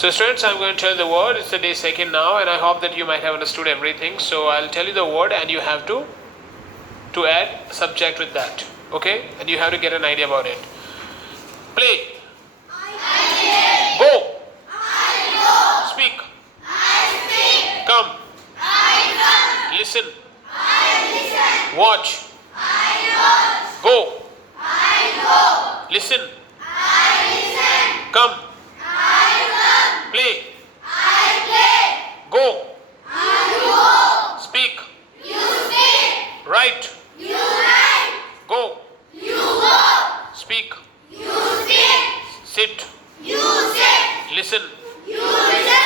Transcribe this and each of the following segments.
So students, I'm going to tell you the word. It's the day second now, and I hope that you might have understood everything. So I'll tell you the word, and you have to add subject with that. Okay? And you have to get an idea about it. Play. I play. Go. I go. Speak. I speak. Come. I come. Listen. I listen. Watch. I watch. Go. I go. Listen. I listen. Come. I come. Play. I play. Go. I go. Speak. You speak. Write. You write. Go. You go. Speak. You speak. Sit. You sit. Listen. You listen.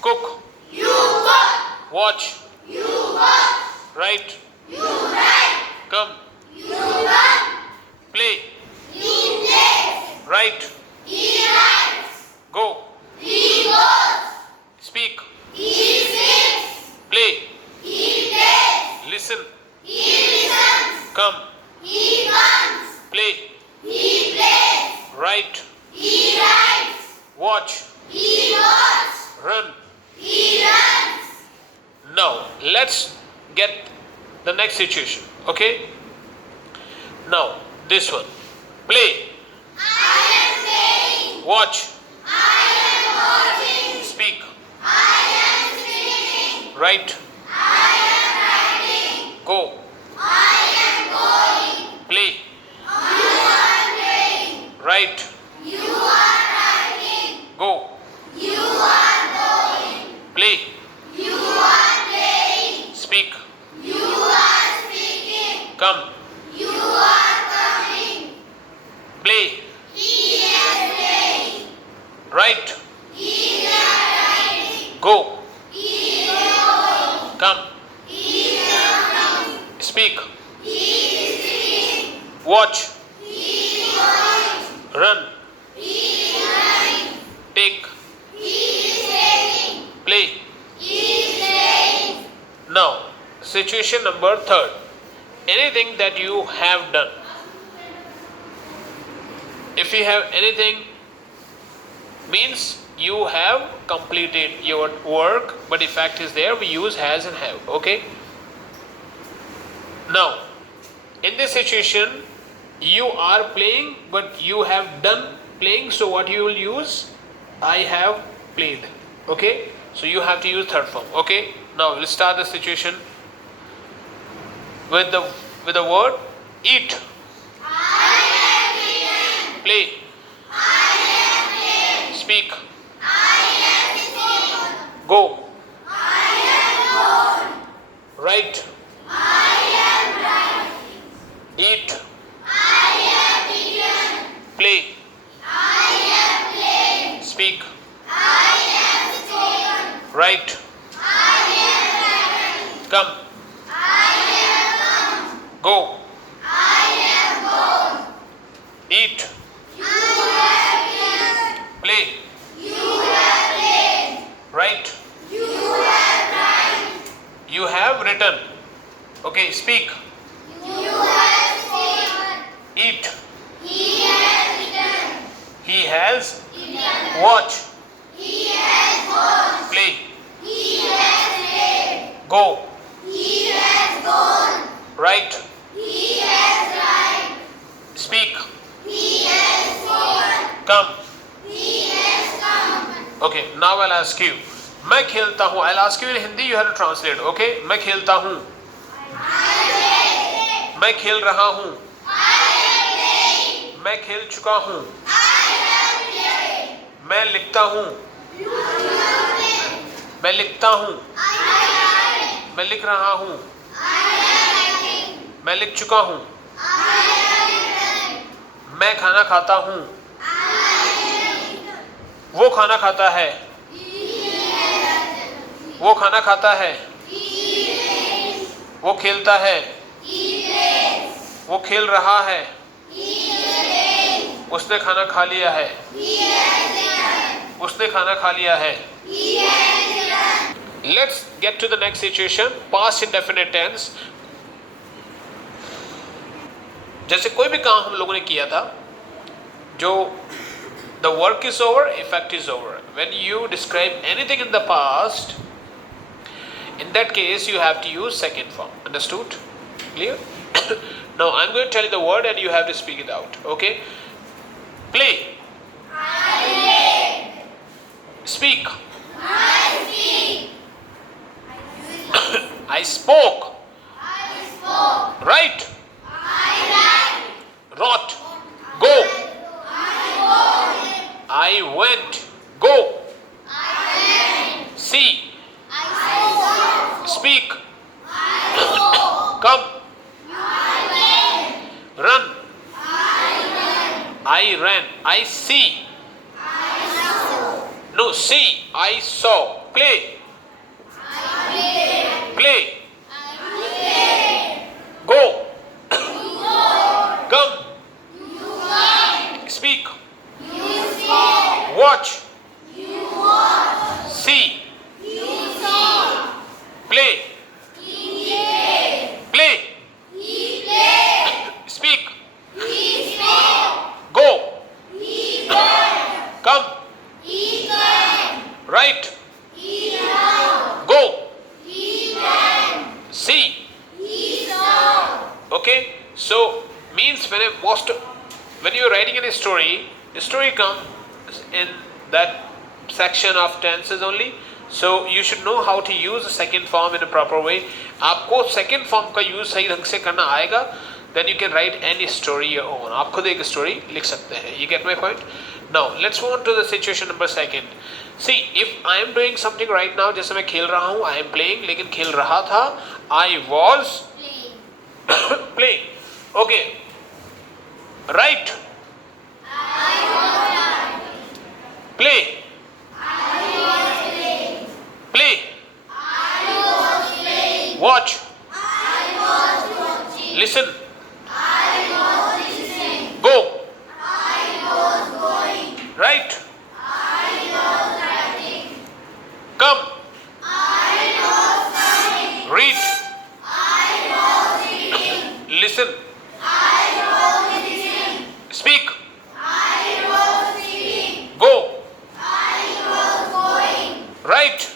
Cook. You cook. Watch. You watch. Write. You write. Come. You come. Play. He plays. Write. He writes. Go. He goes. Speak. He speaks. Play. He plays. Listen. He listens. Come. He comes. Play. He plays. Write. He writes. Watch. He watches. Run. He runs. Now, let's get the next situation. Okay? Now, this one. Play. I am playing. Watch. I am watching. Speak. I am speaking. Write. I am writing. Go. I am going. Play. You are playing. Write. You are writing. Go. You are going. Play. You are playing. Speak. You are speaking. Come. You are coming. Play. He is playing. Write. He is writing. Go. He is going. Come. He is coming. Speak. He is speaking. Watch. He is going. Run. He is running. Take. He is taking. Play. He is playing. Now, situation number third. Anything that you have done. If you have anything, means you have completed your work, but the fact is there we use has and have. Okay? Now, in this situation, you are playing, but you have done playing, so what you will use? I have played. Okay? So you have to use third form. Okay? Now let's start the situation with the word eat. I have eaten. Play. I have played. Speak. I have spoken. Go. I have gone. Write. I have writing. Eat. I have eaten. Play. I have played. Speak. I have spoken. Write. I have written. Come. I have come. Go. I have gone. Eat. You have eaten. Play. You have played. Write. You have written. You have written. Okay, speak. You have spoken. Eat. He has eaten. He has. Eaten. Watch. He has gone. Play. He has played. Go. He has gone. Write. He has written. Speak. He has spoken. Come. He has come. Okay, now I'll ask you. मैं खेलता हूँ. I'll ask you in Hindi. You have to translate. Okay? मैं खेलता हूँ. I play. मैं खेल रहा हूँ. I am playing. मैं खेल चुका हूँ. I have played. मैं लिखता हूँ. You play. मैं लिखता हूँ. I write. मैं लिख रहा हूँ. I am writing. मैं लिख चुका हूँ. I have written. मैं खाना खाता हूँ. I eat. वो खाना खाता है. He has. वो खाना खाता है. He plays. वो खेलता है. He plays. वो खेल रहा है. He plays. उसने खाना खा लिया है. He has eaten. उसने खाना खा लिया है. He has eaten. Let's get to the next situation. Past indefinite tense. जैसे कोई भी काम हम लोगों ने किया था, जो the work is over, effect is over. when you describe anything in the past, in that case you have to use second form. Understood? Clear? Now I'm going to tell you the word and you have to speak it out. Okay? Play. Speak. I spoke. Write. Wrote. Go. I went. Go. See. Speak. Come. Run. I ran. I see. No, see. I saw. Play. Play. Go. Come. Speak. Watch. See. Play. Play. Speak. Go. Come. Write. Go. See. Okay, so means when you're writing in a story, the story comes in that section of tenses only. So you should know how to use the second form in a proper way. आपको second form का use सही ढंग से करना आएगा, then you can write any story your own. आप खुद एक story लिख सकते हैं. You get my point? Now let's move on to the situation number second. See, if I am doing something right now, जैसे मैं खेल रहा हूँ, I am playing, लेकिन खेल रहा था, I was playing. Okay. Right. Play. Play. Watch. Listen. Go. Right. Come. Read. Listen. Speak. Go. Write.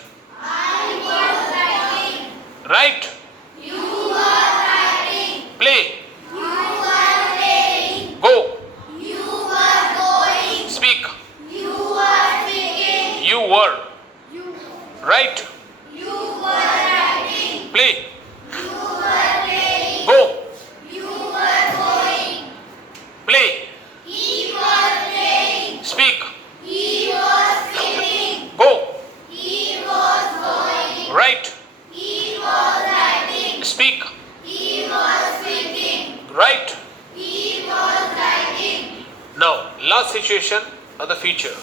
Write. Play. Go. Speak. You were. Right. Play. Go. Play. Speak. Go. Write. Speak. Right. Now, last situation of the future.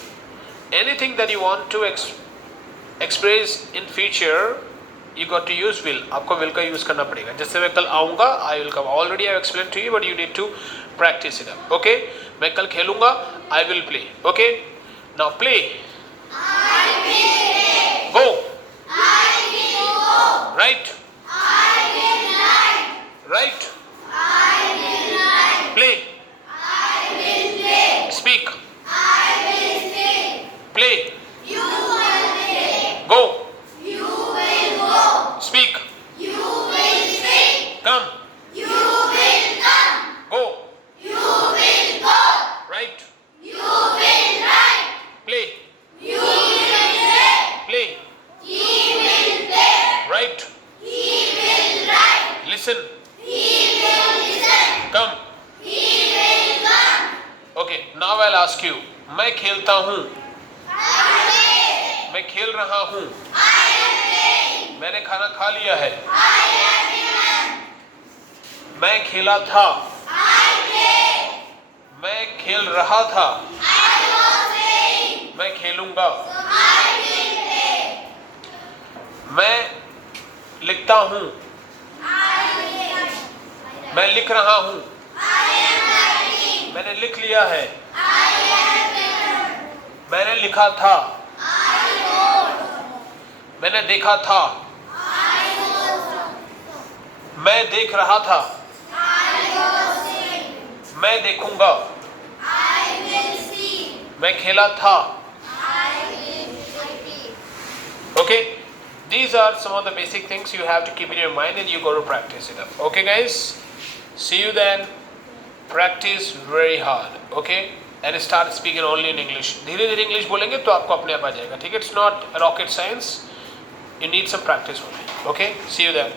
Anything that you want to express in future, you got to use will. आपको will का use करना पड़ेगा. जैसे मैं कल आऊँगा, I will come. Already I have explained to you, but you need to practice it up. Okay? मैं कल खेलूँगा, I will play. Okay? Now play. Go. Right. Right. Play. Speak. Play. Go. Speak. Come. Go. Right. Play. Play. Right. Listen. Come. Okay, now I'll ask you. मैं खेलता हूँ. मैं खेल रहा हूँ. मैंने खाना खा लिया है. मैं खेला था. मैं खेल रहा था. मैं खेलूंगा. मैं लिखता हूँ. मैं लिख रहा हूँ. मैंने लिख लिया है. मैंने लिखा था. मैंने देखा था. मैं देख रहा था. मैं देखूंगा. मैं खेला था. these are some of the basic things you have to keep in your mind and you got to practice it up. Okay guys, see you then. Practice very hard, okay, and start speaking only in English. धीरे धीरे English बोलेंगे तो आपको अपने आप आ जाएगा, ठीक है. It's not rocket science, you need some practice only. Okay, see you then.